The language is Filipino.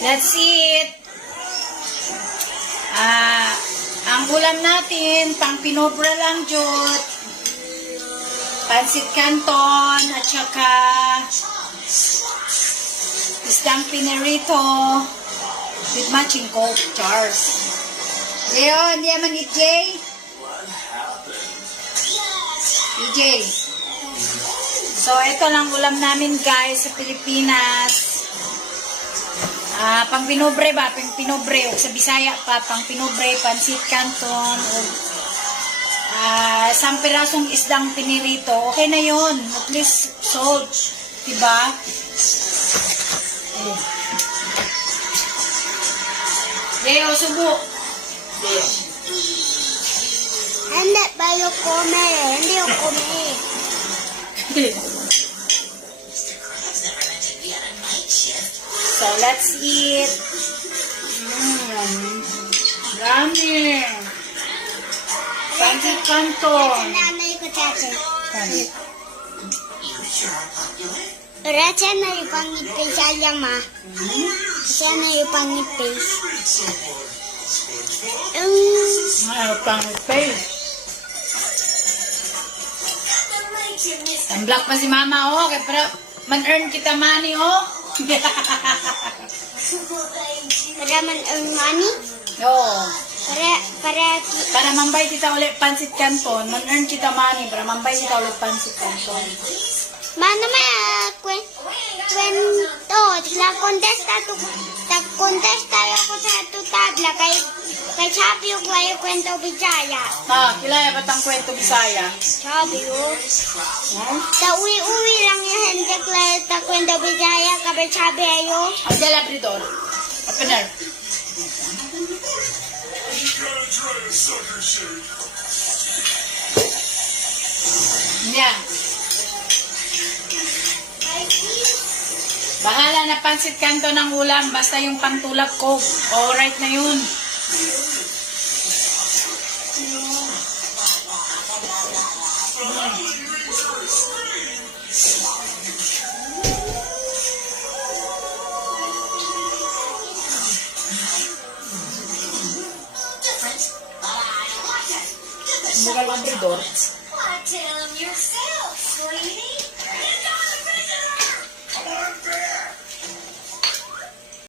Let's eat. Ang ulam natin, pang pinobra lang, Jot. Pansit canton, at saka isdang pinirito with matching coke, Charles. Leo, hindi naman ni Jay. DJ. So, ito lang ulam namin, guys, sa Pilipinas. Pang pinobre ba? Pang pinobre. O sa Bisaya pa, pang pinobre, pansit canton, o isang pirasong isdang pinirito. Okay na yon. At least salt. Diba? Leo, subo. Leo. Hindi ba yung kome? Hindi yung kome. So, let's eat. Yummy. Pansit canton. Nanay ko dati. Pansit. Pero siya na yung pangipis alam ma. Siya na yung pangipis. Pangipis. Ang black pa si mama, oh. Kaya para man-earn kita money, oh. Para man earn money? Oo. Para mambay kita ulit pansit canton. Man-earn kita money. Para mambay kita ulit pansit canton. Mana may kwento. Nag-contest tayo ko sa ito tabla. Kay sabi yung kwento Bisaya. Kilaya ba't ang kwento Bisaya? Sabi yung. Sa uwi-uwi lang yung hindi klaro kwento Bisaya. Kapag sabi ayo. Ang delabridor. Opener. Yeah. Bahala na pansit kanto ng ulam. Basta yung pantulak ko. Alright na yun. Bukan labrador.